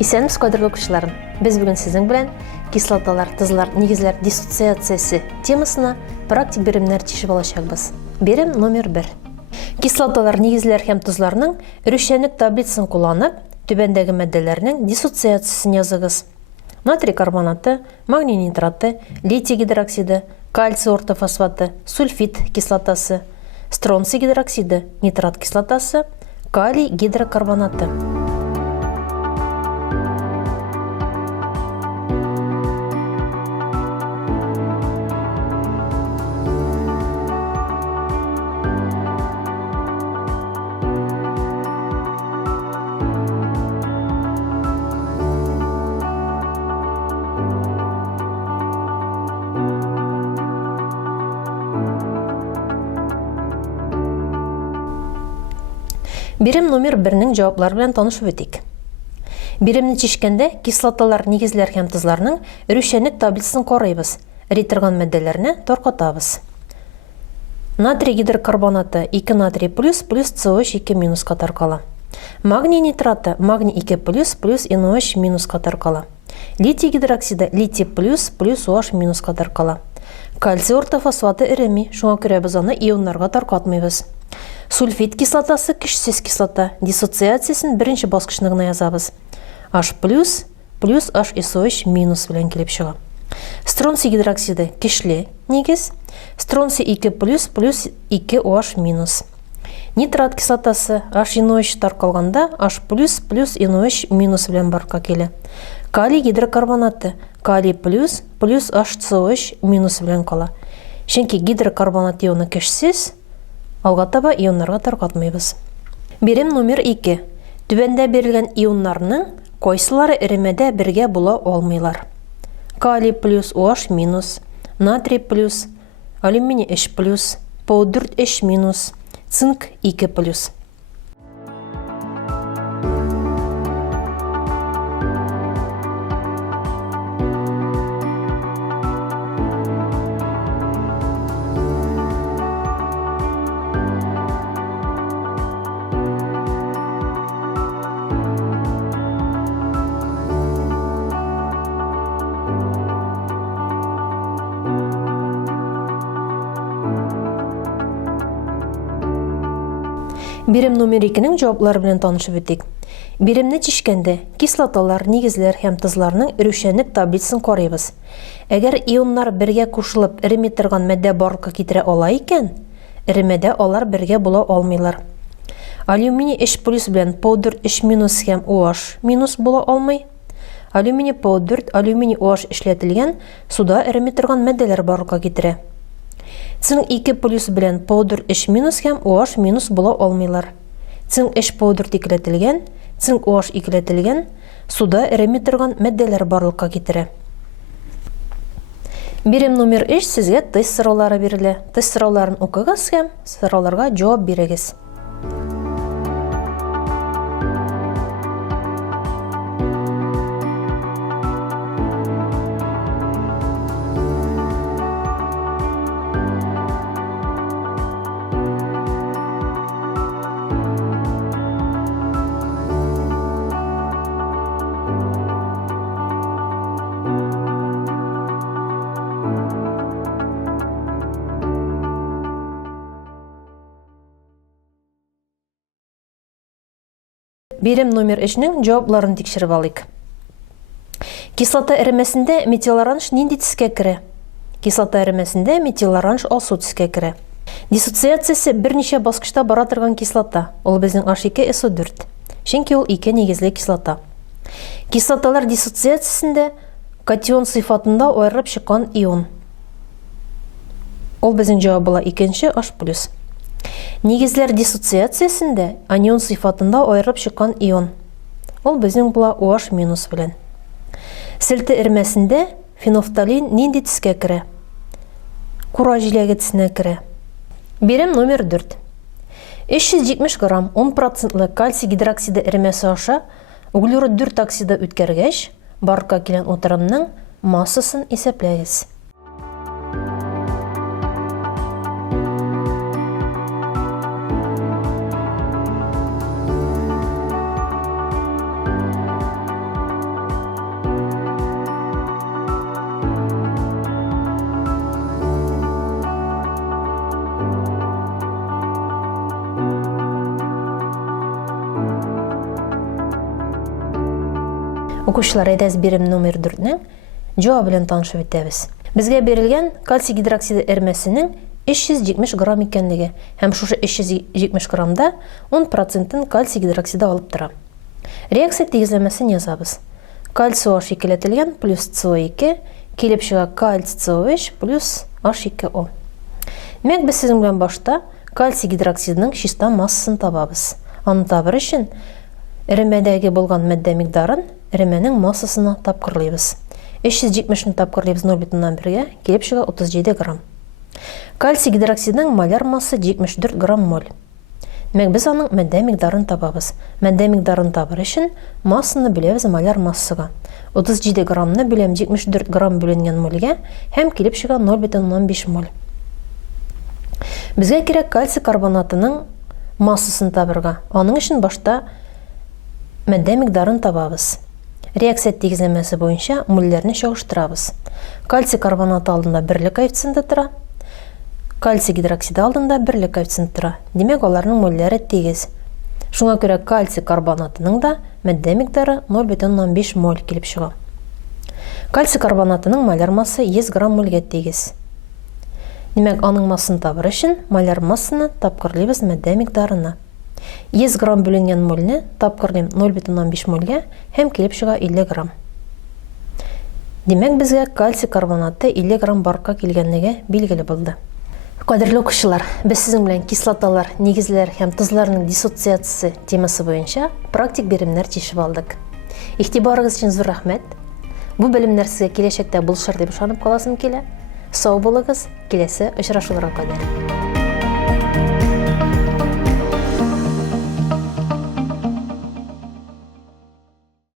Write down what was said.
Исәнмез, кадерле укучыларым. Без бүген сезнең белән кислоталар, тозлар, нигезләр диссоциациясе темасына практик биремнәр тишеп алачакбыз. Бирем номер 1. Кислоталар, нигезләр һәм тозларның рүшәнлек таблицасын кулланып, түбәндәге матдәләрнең диссоциациясен языгыз. Натрий карбонаты, магний нитраты, литий гидроксиды, кальций ортофосфаты, сульфид кислотасы, стронций гидроксиды, нитрат кислотасы, калий гидрокарбонаты. Бирем номер 1-нең җаваплары белән танышып үтик. Биремне чишкәндә кислоталар, нигезләр һәм тозларның рүшәнлек таблицасын карыйбыз. Риторган матдәләрне таркатабыз. Натрий гидрокарбонаты 2 натрий плюс COH 2 минуска таркала. Магний нитраты магний 2 плюс NaOH минуска таркала. Литий гидроксиды литий плюс OH минуска таркала. Кальций ортофосфаты эреми, шуңа күрә без аны ионнарга таркатмыйбыз. Сульфид кислотасы кишсез кислота. Диссоциациясен беренче баскычны гына язабыз. H плюс HSOH минус белән килеп чыга. Стронций гидроксиды кишле нигез. Стронций 2 плюс 2 OH минус. Нитрат кислотасы HNOH таркалганда H плюс NaOH минус белән барка килә. Калий гидрокарбонаты калий плюс HCOH минус белән кала. Чөнки гидрокарбонат ионы кишсез, алга таба ионнарга таркатмыйбыз. Бирем номер 2. Түбәндә бирелгән ионнарның кайсылары эремәдә бергә була алмыйлар? Калий плюс OH минус, натрий плюс, алюминий H плюс, P4 H минус, цинк 2 плюс. Бирем номер 2-нең җаваплары белән танышып үтик. Биремне чишкәндә кислоталар, нигезләр һәм тозларның рүшәнлек таблицасын карыйбыз. Әгәр ионнар бергә кушылып эреме торган матдә барлыкка китерә ала икән, эремәдә алар бергә була алмыйлар. Алюминий H плюс белән P4 H минус һәм OH минус була алмый. Алюминий P4, алюминий OH эшләтелгән суда эреме торган матдәләр барлыкка китерә. Цинк 2 плюс белән P4 H минус һәм OH минус була алмыйлар. Цинк H P4 икеләтелгән, цинк OH икеләтелгән, суда эреме торган матдәләр барлыкка китерә. Бирем номер 3 сезгә тест сораулары бирелә. Тест сорауларын укыгыз һәм сорауларга җавап бирегез. Бирем номер 3-нең җавапларын тикшереп алыйк. Кислота эремәсендә метилоранж нинди төскә керә? Кислота эремәсендә метилоранж алсу төскә керә. Диссоциациясе берничә баскычта бара торган кислота. Ул безнең H2SO4. Чөнки ул 2 нигезле кислота. Кислоталар диссоциациясендә катион сыйфатында аерылып чыккан ион. Ул безнең җавап була 2-нче H+. Нигезләр диссоциациясендә анион сыйфатында аерылып чыккан ион. Ул безнең була OH минус белән. Селтә эремәсендә фенофталин нинди төскә керә? Кура җиләге төсенә керә. Бирем номер 4. 370 грамм 10% кальций гидроксиды эремәсе аша углерод 4 оксиды үткәргәч, барка килгән утырымның массасын исәпләгез. Окуучулар, әйдәгез бирим номер 4-нең җавабы белән танышып үтәбез. Безгә берилгән кальций гидроксиды әрмәсенең 370 грамм икәнлеге һәм шушы 370 граммда 10% кальций гидроксиды алып тора. Реакция тигезләмәсен язабыз. Кальций OH икеләтелгән плюс CO2 килеп чыга кальций CO3 плюс H2O. Мәк без сезнең белән башта кальций гидроксидының чиста массасын табабыз. Аны табыр өчен эремәдәге булган матдә микъдарын эремәнең массасына тапкырлыйбыз. 370-ны тапкырлыйбыз 0,1-гә, килеп чыга 37 грамм. Кальций гидроксидының моляр массы 74 грамм моль. Мәк без аның матдә микъдарын табабыз. Матдә микъдарын табыр өчен массаны бүләбез моляр массага. 37 граммны бүләм 74 грамм бүленгән мольгә һәм килеп чыга 0,5 моль. Безгә кирәк кальций карбонатының массасын табырга. Аның өчен башта матдә микъдарын табабыз. Реакция тигезләмәсе буенча мольләрне чагыштырабыз. Кальций карбонаты алдында берлек коэффициенты тора. Кальций гидроксиды алдында берлек коэффициенты тора. Димәк, аларның мольләре тигез. Шуңа күрә кальций карбонатының да матдә микъдары 0,5 моль килеп чыга. Кальций карбонатының моляр массы 100 грамм мольгә тигез. Димәк, аның массын табыр өчен моляр массаны тапкырлыйбыз матдә микъдарына. 100 грамм бүленгән мольне тапкырлыйм 0,5 мольгә һәм килеп чыга 50 грамм. Димәк, безгә кальций карбонаты 50 грамм барка килгәнлеге билгеле булды. Кадерле укучылар, без сезнең белән кислоталар, нигезләр һәм тузларның диссоциациясе темасы буенча практик биремнәр тишеп алдык. Игътибарыгыз өчен зур рәхмәт. Бу белемнәр сезгә киләчәктә булышыр дип ышанып каласым килә. Сау булыгыз, киләсе очрашуларга кадәр.